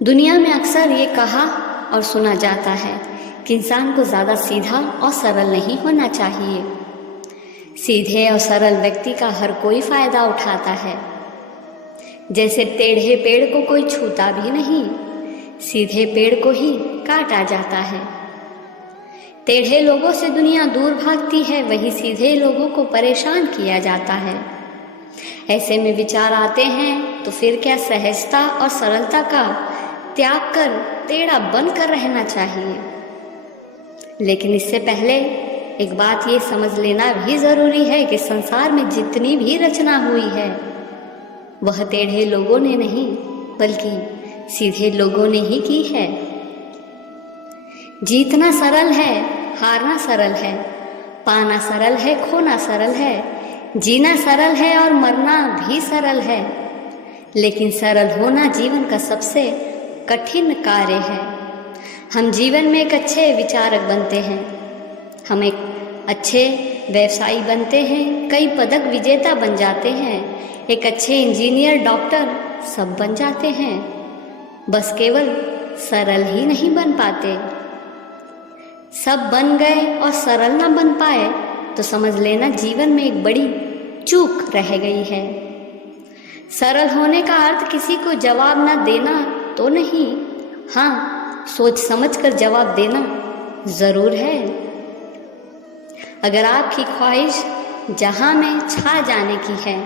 दुनिया में अक्सर ये कहा और सुना जाता है कि इंसान को ज़्यादा सीधा और सरल नहीं होना चाहिए। सीधे और सरल व्यक्ति का हर कोई फायदा उठाता है। जैसे टेढ़े पेड़ को कोई छूता भी नहीं, सीधे पेड़ को ही काटा जाता है। टेढ़े लोगों से दुनिया दूर भागती है, वही सीधे लोगों को परेशान किया जाता है। ऐसे में विचार आते हैं तो फिर क्या सहजता और सरलता का त्याग कर टेढ़ा बनकर रहना चाहिए। लेकिन इससे पहले एक बात ये समझ लेना भी जरूरी है कि संसार में जितनी भी रचना हुई है वह टेढ़े लोगों ने नहीं बल्कि सीधे लोगों ने ही की है। जीतना सरल है, हारना सरल है, पाना सरल है, खोना सरल है, जीना सरल है और मरना भी सरल है। लेकिन सरल होना जीवन का सबसे कठिन कार्य है। हम जीवन में एक अच्छे विचारक बनते हैं, हम एक अच्छे व्यवसायी बनते हैं, कई पदक विजेता बन जाते हैं, एक अच्छे इंजीनियर, डॉक्टर सब बन जाते हैं, बस केवल सरल ही नहीं बन पाते। सब बन गए और सरल ना बन पाए तो समझ लेना जीवन में एक बड़ी चूक रह गई है। सरल होने का अर्थ किसी को जवाब ना देना तो नहीं, हाँ सोच समझ कर जवाब देना जरूर है। अगर आपकी ख्वाहिश जहां में छा जाने की है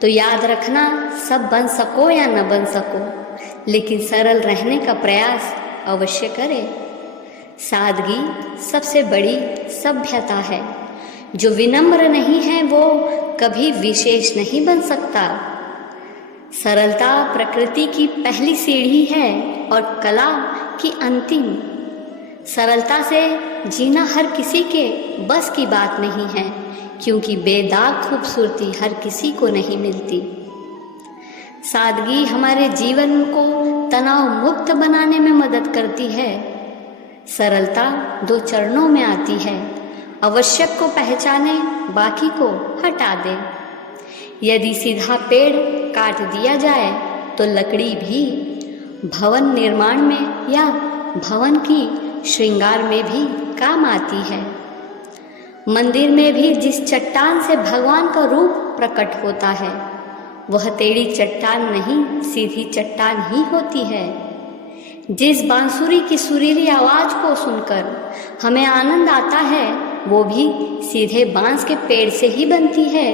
तो याद रखना, सब बन सको या न बन सको लेकिन सरल रहने का प्रयास अवश्य करें। सादगी सबसे बड़ी सभ्यता है। जो विनम्र नहीं है वो कभी विशेष नहीं बन सकता। सरलता प्रकृति की पहली सीढ़ी है और कला की अंतिम। सरलता से जीना हर किसी के बस की बात नहीं है, क्योंकि बेदाग खूबसूरती हर किसी को नहीं मिलती। सादगी हमारे जीवन को तनाव मुक्त बनाने में मदद करती है। सरलता 2 चरणों में आती है, आवश्यक को पहचाने, बाकी को हटा दे। यदि सीधा पेड़ काट दिया जाए तो लकड़ी भी भवन निर्माण में या भवन की श्रृंगार में भी काम आती है। मंदिर में भी जिस चट्टान से भगवान का रूप प्रकट होता है वह टेढ़ी चट्टान नहीं, सीधी चट्टान ही होती है। जिस बांसुरी की सुरीली आवाज को सुनकर हमें आनंद आता है वो भी सीधे बांस के पेड़ से ही बनती है।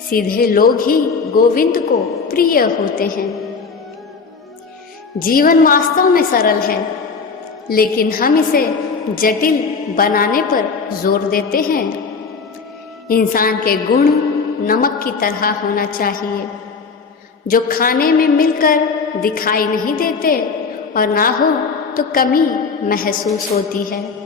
सीधे लोग ही गोविंद को प्रिय होते हैं। जीवन वास्तव में सरल है, लेकिन हम इसे जटिल बनाने पर जोर देते हैं। इंसान के गुण नमक की तरह होना चाहिए, जो खाने में मिलकर दिखाई नहीं देते और ना हो तो कमी महसूस होती है।